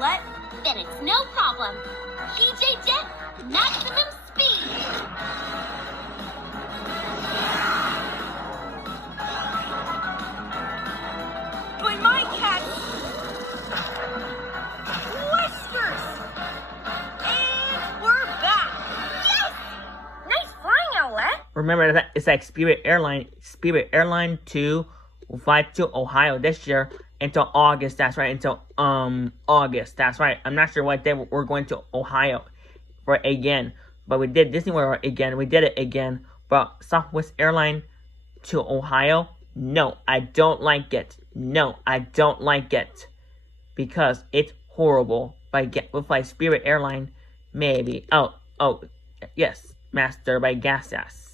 Owlette? Then it's no problem. PJ Jet, maximum speed! But my cat's whiskers! And we're back! Yes! Nice flying, Owlette! Remember that it's like Spirit Airline 2 will fly to Ohio this year until August. That's right, until August. That's right. I'm not sure what day we're going to Ohio for again, but we did Disney World again. We did it again, but Southwest Airline to Ohio. No, I don't like it. No, I don't like it because it's horrible. With like Spirit Airline, maybe. Oh, yes, Master by Gas Ass.